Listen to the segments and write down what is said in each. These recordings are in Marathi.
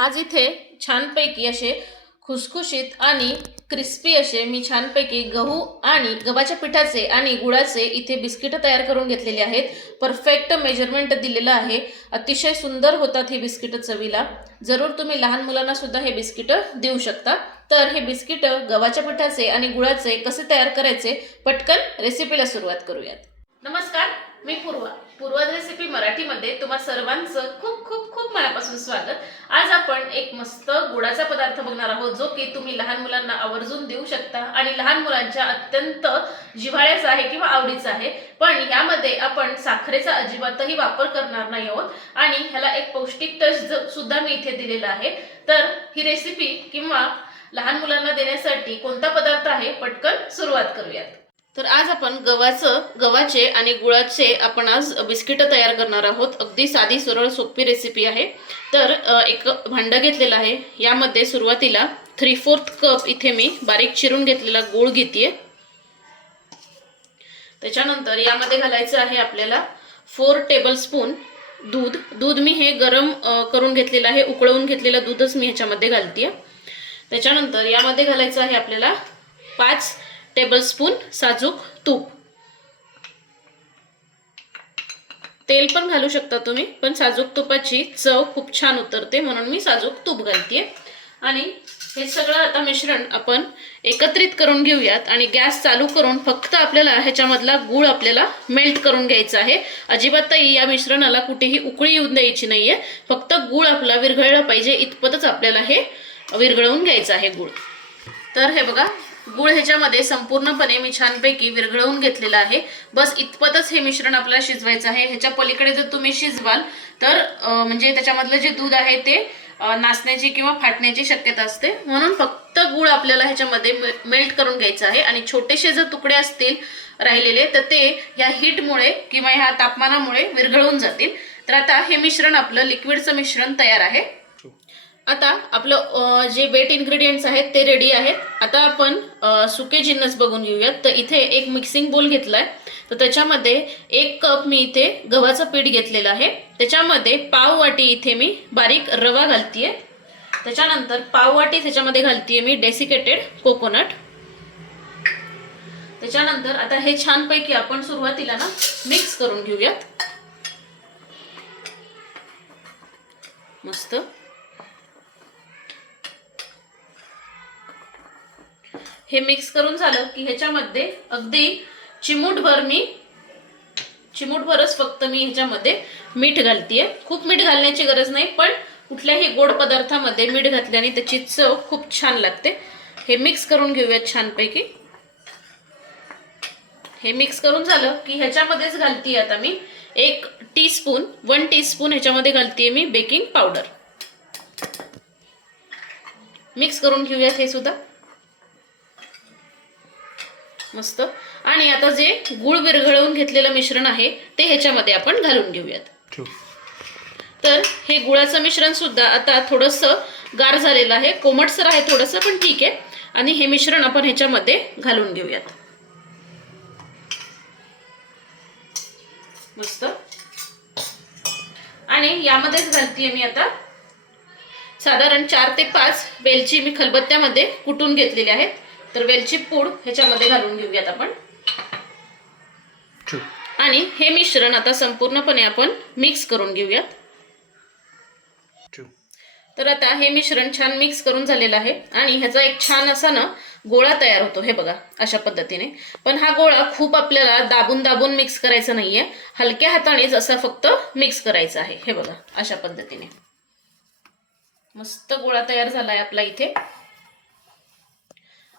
आज इथे छानपैकी असे खुसखुशीत आणि क्रिस्पी असे मी छानपैकी गहू आणि गव्हाच्या पिठाचे आणि गुळाचे इथे बिस्किटं तयार करून घेतलेले आहेत. परफेक्ट मेजरमेंट दिलेलं आहे. अतिशय सुंदर होतात हे बिस्किटं चवीला. जरूर तुम्ही लहान मुलांना सुद्धा हे बिस्किटं देऊ शकता. तर हे बिस्किटं गव्हाच्या पिठाचे आणि गुळाचे कसे तयार करायचे पटकन रेसिपीला सुरुवात करूयात. नमस्कार. मी पूर्वा पूर्वा रेसिपी मराठीमध्ये तुम्हा सर्वांचं खूप खूप खूप मनापासून स्वागत. आज आपण एक मस्त गुळाचा पदार्थ बघणार आहोत जो की तुम्ही लहान मुलांना आवर्जून देऊ शकता आणि लहान मुलांच्या अत्यंत जिव्हाळ्याचा आहे किंवा आवडीचा आहे. पण यामध्ये आपण साखरेचा अजिबातही वापर करणार नाही आहोत आणि ह्याला एक पौष्टिक टच सुद्धा मी इथे दिलेला आहे. तर ही रेसिपी किंवा लहान मुलांना देण्यासाठी कोणता पदार्थ आहे पटकन सुरुवात करूयात. तर आज आपण गव्हाचं गव्हाचे आणि गुळाचे आपण आज बिस्किट तयार करणार आहोत. अगदी साधी सरळ सोपी रेसिपी आहे. तर एक भांडं घेतलेलं आहे. यामध्ये सुरुवातीला थ्री फोर्थ कप इथे मी बारीक चिरून घेतलेला गूळ घेते त्याच्यानंतर यामध्ये घालायचं आहे आपल्याला फोर टेबल स्पून दूध. दूध मी हे गरम करून घेतलेलं आहे. उकळवून घेतलेलं दूधच मी ह्याच्यामध्ये घालते त्याच्यानंतर यामध्ये घालायचं आहे आपल्याला पाच टेबलस्पून साजूक तूप. तेल पण घालू शकता तुम्ही पण साजूक तुपाची चव खूप छान उतरते म्हणून मी साजूक तूप घालते आणि हे सगळं आता मिश्रण आपण एकत्रित करून घेऊयात आणि गॅस चालू करून फक्त आपल्याला ह्याच्यामधला गूळ आपल्याला मेल्ट करून घ्यायचा आहे. अजिबातही या मिश्रणाला कुठेही उकळी येऊन द्यायची नाहीये. फक्त गूळ आपला विरघळला पाहिजे इतपतच आपल्याला हे विरघळवून घ्यायचं आहे गूळ. तर हे बघा गुळ ह्याच्यामध्ये संपूर्णपणे मी छानपैकी विरघळवून घेतलेलं आहे. बस इतपतच हे मिश्रण आपल्याला शिजवायचं आहे. ह्याच्या पलीकडे जर तुम्ही शिजवाल तर म्हणजे त्याच्यामधलं जे दूध आहे ते नाचण्याची नासण्याची किंवा फाटण्याची शक्यता असते. म्हणून फक्त गुळ आपल्याला ह्याच्यामध्ये मेल्ट करून घ्यायचं आहे. आणि छोटेसे जर तुकडे असतील राहिलेले तर ते ह्या हीटमुळे किंवा ह्या तापमानामुळे विरघळून जातील. तर आता हे मिश्रण आपलं लिक्विडचं मिश्रण तयार आहे. आता आपलं जे वेट इन्ग्रेडियंट्स आहेत ते रेडी आहेत. आता आपण सुके जिन्नस बघून घेऊयात. तर इथे एक मिक्सिंग बोल घेतलाय. तर त्याच्यामध्ये एक कप मी इथे गव्हाचं पीठ घेतलेलं आहे. त्याच्यामध्ये पाव वाटी इथे मी बारीक रवा घालतीये. त्याच्यानंतर पाव वाटी त्याच्यामध्ये घालतीये मी डेसिकेटेड कोकोनट त्याच्यानंतर आता हे छानपैकी आपण सुरुवातीला ना मिक्स करून घेऊयात. मस्त. हे मिक्स करून झालं की ह्याच्यामध्ये अगदी चिमूटभर मी चिमूटभरच फक्त मी ह्याच्यामध्ये मीठ घालतीये. खूप मीठ घालण्याची गरज नाही पण कुठल्याही गोड पदार्थामध्ये मीठ घातल्याने त्याची चव खूप छान लागते. हे मिक्स करून घेऊयात छानपैकी. हे मिक्स करून झालं की ह्याच्यामध्येच घालते आता मी एक टीस्पून वन टीस्पून ह्याच्यामध्ये घालतीये मी बेकिंग पावडर मिक्स करून घेऊयात हे सुद्धा. मस्त. आणि आता जे गुळ विरघळवून घेतलेलं मिश्रण आहे ते ह्याच्यामध्ये आपण घालून घेऊयात. तर हे गुळाचं मिश्रण सुद्धा आता थोडंसं गार झालेलं आहे. कोमटसर आहे थोडंसं पण ठीक आहे. आणि हे मिश्रण आपण ह्याच्यामध्ये घालून घेऊयात. मस्त. आणि यामध्येच घालतीये मी आता साधारण चार ते पाच वेलची मी खलबत्त्यामध्ये कुटून घेतलेली आहेत. तर वेलची पूड ह्याच्यामध्ये घालून घेऊयात आपण. आणि हे मिश्रण आता संपूर्णपणे आपण मिक्स करून घेऊयात. तर आता हे मिश्रण छान मिक्स करून झालेलं आहे. आणि ह्याचा एक छान असा ना गोळा तयार होतो. हे बघा अशा पद्धतीने. पण हा गोळा खूप आपल्याला दाबून दाबून मिक्स करायचा नाहीये. हलक्या हातानेच असा फक्त मिक्स करायचा आहे. हे बघा अशा पद्धतीने. मस्त गोळा तयार झालाय आपला इथे.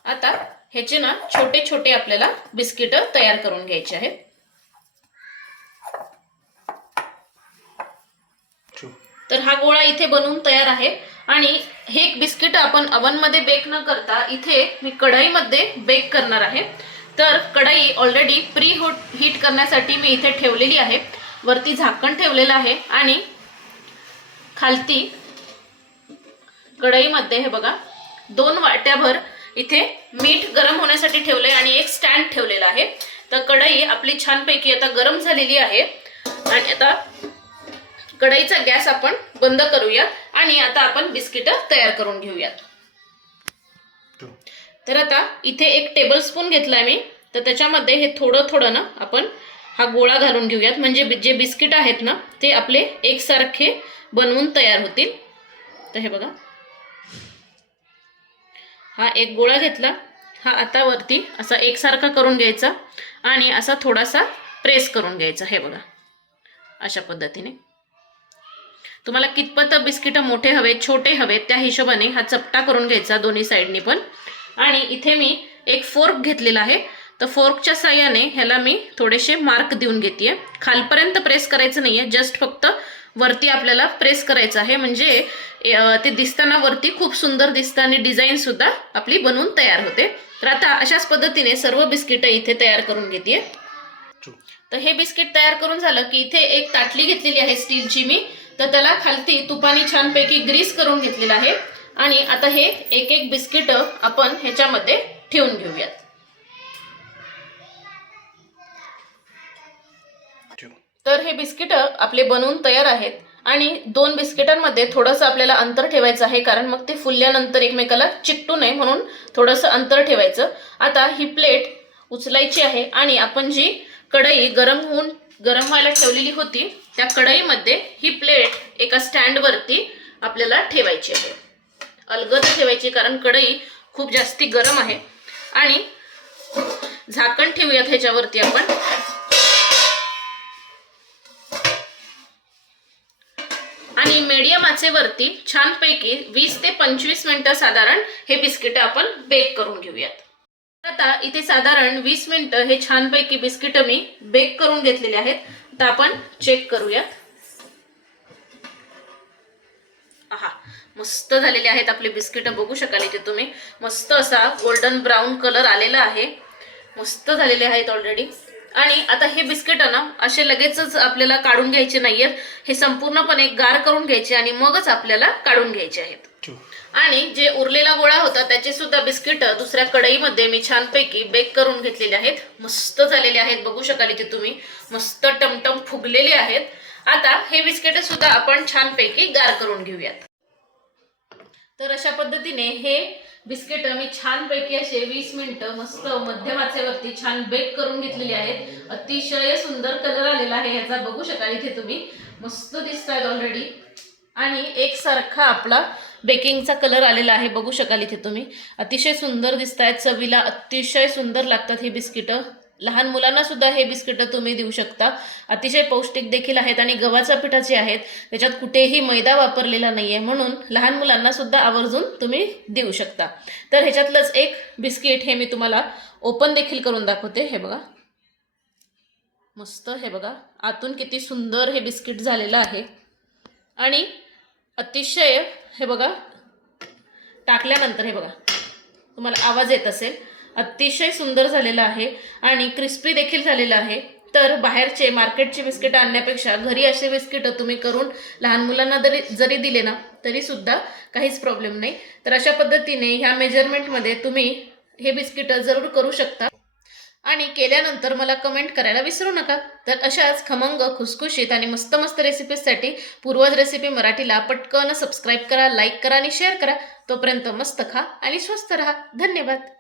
आता ह्याचे ना छोटे छोटे आपल्याला बिस्किट तयार करून घ्यायचे आहेत. तर हा गोळा इथे बनवून तयार आहे. आणि हे बिस्किट आपण मध्ये बेक न करता इथे मी कढईमध्ये बेक करणार आहे. तर कढई ऑलरेडी प्री हीट करण्यासाठी मी इथे ठेवलेली आहे. वरती झाकण ठेवलेलं आहे. आणि खालती कढईमध्ये हे बघा दोन वाट्याभर इथे मीठ गरम होण्यासाठी ठेवलंय आणि एक स्टँड ठेवलेला आहे. तर कढई आपली छानपैकी आता गरम झालेली आहे. आणि आता कढईचा गॅस आपण बंद करूया आणि आता आपण बिस्किट तयार करून घेऊयात. तर आता इथे एक टेबलस्पून घेतलाय मी. तर त्याच्यामध्ये हे थोडं थोडं ना आपण हा गोळा घालून घेऊयात. म्हणजे जे बिस्किट आहेत ना ते आपले एकसारखे बनवून तयार होतील. तर हे बघा. हा एक गोळा घेतला. हा आता वरती असा एकसारखा करून घ्यायचा आणि असा थोडासा प्रेस करून घ्यायचा. हे बघा. अशा पद्धतीने. तुम्हाला कितपत बिस्किट मोठे हवे छोटे हवे त्या हिशोबाने हा चपटा करून घ्यायचा दोन्ही साईडनी पण. आणि इथे मी एक फोर्क घेतलेला आहे. तर फोर्कच्या साह्याने ह्याला मी थोडेसे मार्क देऊन घेते खालपर्यंत प्रेस करायचं नाहीये जस्ट फक्त वरती आपल्याला प्रेस करायचं आहे. म्हणजे ते दिसताना वरती खूप सुंदर दिसतं आणि डिझाईन सुद्धा आपली बनवून तयार होते. तर आता अशाच पद्धतीने सर्व बिस्किट इथे तयार करून घेते तर हे बिस्किट तयार करून झालं की इथे एक ताटली घेतलेली आहे स्टीलची मी. तर त्याला खालती तुपाने छानपैकी ग्रीस करून घेतलेलं आहे. आणि आता हे एक एक बिस्किट आपण ह्याच्यामध्ये ठेवून घेऊयात. हे बिस्किटं आपले बनवून तयार आहेत. आणि दोन बिस्किटांमध्ये थोडंसं आपल्याला अंतर ठेवायचं आहे कारण मग ते फुलल्यानंतर एकमेकाला चिकटू नये म्हणून थोडंसं अंतर ठेवायचं. आता ही प्लेट उचलायची आहे आणि आपण जी कढई गरम होऊन गरम व्हायला ठेवलेली होती त्या कढईमध्ये ही प्लेट एका स्टँडवरती आपल्याला ठेवायची आहे. अलगद ठेवायची कारण कढई खूप जास्ती गरम आहे. आणि झाकण ठेवूयात ह्याच्यावरती आपण. आणि मीडियम आचेवरती छानपैकी वीस ते पंचवीस मिनटं साधारण हे बिस्किट आपण बेक करून घेऊयात. आता इथे साधारण वीस मिनटं हे छानपैकी बिस्किट मी बेक करून घेतलेले आहेत. आता आपण चेक करूयात. आहा मस्त झालेले आहेत आपले बिस्किट. बघू शकाल इथे तुम्ही. मस्त असा गोल्डन ब्राऊन कलर आलेला आहे. मस्त झालेले आहेत ऑलरेडी आणि आता हे बिस्किट ना असे लगेचच आपल्याला काढून घ्यायचे नाहीयेत. हे संपूर्णपणे गार करून घ्यायचे आणि मगच आपल्याला काढून घ्यायचे आहेत. आणि जे उरलेला गोळा होता त्याचे सुद्धा बिस्किट दुसऱ्या कढईमध्ये मी छानपैकी बेक करून घेतलेले आहेत. मस्त झालेले आहेत बघू शकाल इथे तुम्ही. मस्त टमटम फुगलेले आहेत. आता हे बिस्किट सुद्धा आपण छानपैकी गार करून घेऊयात. तर अशा पद्धतीने हे बिस्किट मी छानपैकी असे वीस मिनिटं मस्त मध्यम आचेवरती छान बेक करून घेतलेली आहेत. अतिशय सुंदर कलर आलेला आहे याचा बघू शकाल इथे तुम्ही. मस्त दिसत आहेत ऑलरेडी आणि एकसारखा आपला बेकिंगचा कलर आलेला आहे. बघू शकाल इथे तुम्ही. अतिशय सुंदर दिसत आहेत चवीला अतिशय सुंदर लागतात हे बिस्किटं. लहान मुलांना सुद्धा हे बिस्किटं तुम्ही देऊ शकता. अतिशय पौष्टिक देखील आहेत आणि गव्हाच्या पिठाचे आहेत. त्याच्यात कुठेही मैदा वापरलेला नाही आहे म्हणून लहान मुलांना सुद्धा आवर्जून तुम्ही देऊ शकता. तर ह्याच्यातलंच एक बिस्किट हे मी तुम्हाला ओपन देखील करून दाखवते. हे बघा. मस्त. हे बघा. आतून किती सुंदर हे बिस्किट झालेलं आहे. आणि अतिशय हे बघा टाकल्यानंतर हे बघा. तुम्हाला आवाज येत असेल. अतिशय सुंदर झालेलं आहे आणि क्रिस्पी देखील झालेलं आहे. तर बाहेरचे मार्केटचे बिस्किट आणण्यापेक्षा घरी असे बिस्किट तुम्ही करून लहान मुलांना जरी जरी दिले ना तरी सुद्धा काहीच प्रॉब्लेम नाही. तर अशा पद्धतीने ह्या मेजरमेंटमध्ये तुम्ही हे बिस्किट जरूर करू शकता. आणि केल्यानंतर मला कमेंट करायला विसरू नका. तर अशाच खमंग खुसखुशीत आणि मस्त मस्त रेसिपीजसाठी पूर्वज रेसिपी मराठीला पटकन सबस्क्राईब करा लाईक करा आणि शेअर करा. तोपर्यंत मस्त खा आणि स्वस्त राहा. धन्यवाद.